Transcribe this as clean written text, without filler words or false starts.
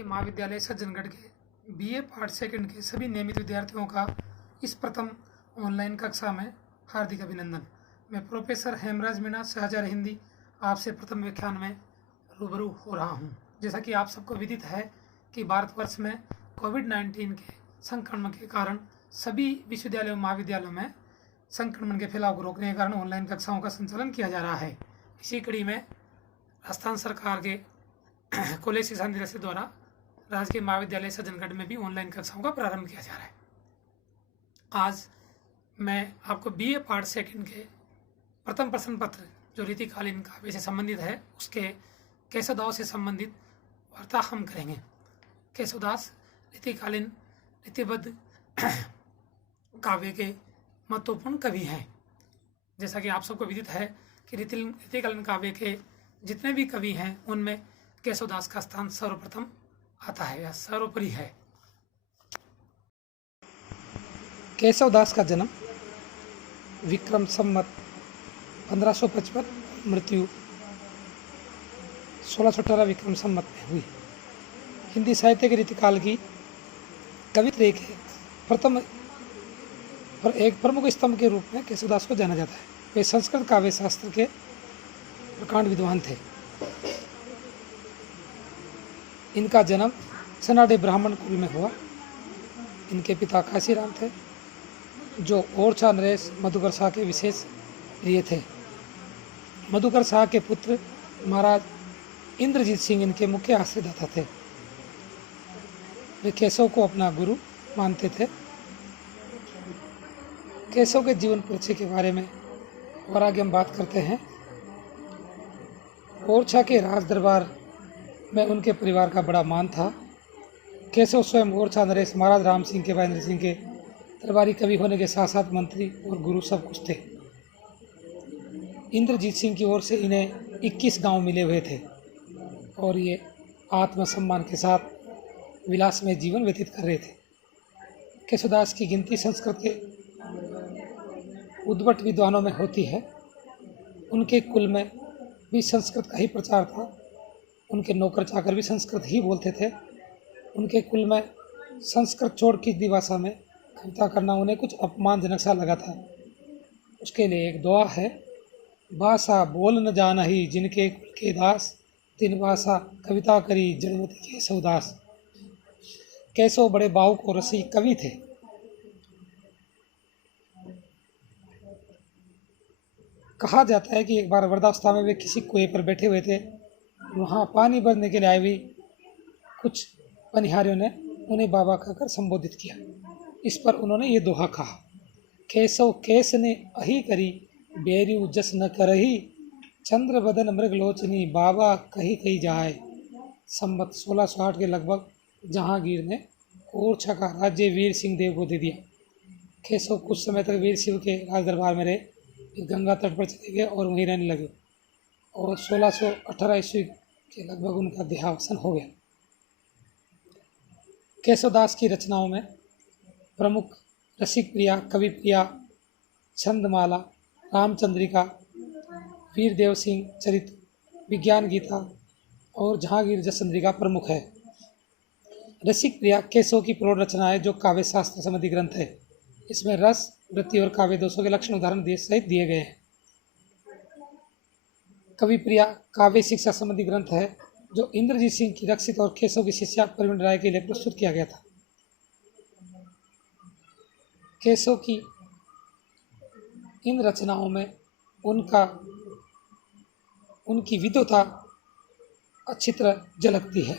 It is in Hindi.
राजकीय महाविद्यालय सज्जनगढ़ के बीए पार्ट सेकंड के सभी नियमित विद्यार्थियों का इस प्रथम ऑनलाइन कक्षा में हार्दिक अभिनंदन। मैं प्रोफेसर हेमराज मीणा सहचार्य हिंदी आपसे प्रथम व्याख्यान में रूबरू हो रहा हूं। जैसा कि आप सबको विदित है कि भारतवर्ष में कोविड-19 के संक्रमण के कारण सभी विश्वविद्यालयों और महाविद्यालयों में संक्रमण के फैलाव को रोकने के कारण ऑनलाइन कक्षाओं का संचालन किया जा रहा है। इसी कड़ी में राजस्थान सरकार के कॉलेज शिक्षा निदेशालय द्वारा राजकीय महाविद्यालय सज्जनगढ़ में भी ऑनलाइन कक्षाओं का प्रारंभ किया जा रहा है। आज मैं आपको बीए पार्ट सेकंड के प्रथम प्रश्न पत्र जो रीतिकालीन काव्य से संबंधित है उसके केशवदास से संबंधित वार्ता हम करेंगे। केशवदास रीतिकालीन रीतिबद्ध काव्य के महत्वपूर्ण कवि हैं। जैसा कि आप सबको विदित है कि रीतिकालीन काव्य के जितने भी कवि हैं उनमें केशवदास का स्थान सर्वप्रथम आता है या सर्वोपरि है। केशवदास का जन्म विक्रम संवत 1555, मृत्यु 1618 विक्रम संवत में हुई। हिंदी साहित्य के रीतिकाल की कवित्र एक प्रमुख स्तंभ के रूप में केशवदास को जाना जाता है। वे संस्कृत काव्य शास्त्र के प्रकांड विद्वान थे। इनका जन्म सनाडे ब्राह्मण कुल में हुआ। इनके पिता काशीराम थे जो ओरछा नरेश मधुकर शाह के विशेष प्रिय थे। मधुकर शाह के पुत्र महाराज इंद्रजीत सिंह इनके मुख्य आश्रयदाता थे। वे केशव को अपना गुरु मानते थे। केशव के जीवन परिचय के बारे में और आगे हम बात करते हैं। ओरछा के राज दरबार में उनके परिवार का बड़ा मान था। केशव स्वयं ओरछा नरेश महाराज राम सिंह के महेंद्र सिंह के दरबारी कवि होने के साथ साथ मंत्री और गुरु सब कुछ थे। इंद्रजीत सिंह की ओर से इन्हें 21 गांव मिले हुए थे और ये आत्मसम्मान के साथ विलास में जीवन व्यतीत कर रहे थे। केशवदास की गिनती संस्कृत के उद्भट विद्वानों में होती है। उनके कुल में भी संस्कृत का ही प्रचार था। उनके नौकर चाकर भी संस्कृत ही बोलते थे। उनके कुल में संस्कृत छोड़ किसी भाषा में कविता करना उन्हें कुछ अपमानजनक सा लगा था। उसके लिए एक दुआ है। भाषा बोल न जानहि जिनके कुल के दास, तिन भाषा कविता करी जड़मति केशवदास। केशव बड़े भावुक और रसिक कवि थे। कहा जाता है कि एक बार वृद्धावस्था में वे किसी कुएं पर बैठे हुए थे। वहाँ पानी भरने के लिए आए हुए कुछ पनिहारियों ने उन्हें बाबा कहकर संबोधित किया। इस पर उन्होंने ये दोहा कहा, केशव केस ने अही करी बेरियु जस न करही, चंद्र बदन मृगलोचनी बाबा कही कही जाए। संवत 1608 के लगभग जहांगीर ने ओरछा का राज्य वीर सिंह देव को दे दिया। केशव कुछ समय तक वीर सिंह के राज दरबार में रहे, फिर गंगा तट पर चले गए और वहीं रहने लगे और 1618 ईस्वी के लगभग उनका देहावसान हो गया। केशवदास की रचनाओं में प्रमुख रसिक प्रिया, कवि प्रिया, छंदमाला, रामचंद्रिका, वीर देव सिंह चरित, विज्ञान गीता और जहांगीर जसचंद्रिका प्रमुख है। रसिक प्रिया केशव की प्रौढ़ रचना है जो काव्य शास्त्र संबंधी ग्रंथ है। इसमें रस, वृत्ति और काव्य दोषों के लक्षण उदाहरण सहित दिए गए हैं। कवि प्रिया काव्य शिक्षा संबंधी ग्रंथ है जो इंद्रजीत सिंह की रक्षित और केशव की शिष्या प्रवीण राय के लिए प्रस्तुत किया गया था। केशव की इन रचनाओं में उनकी विद्वता अच्छी तरह झलकती है।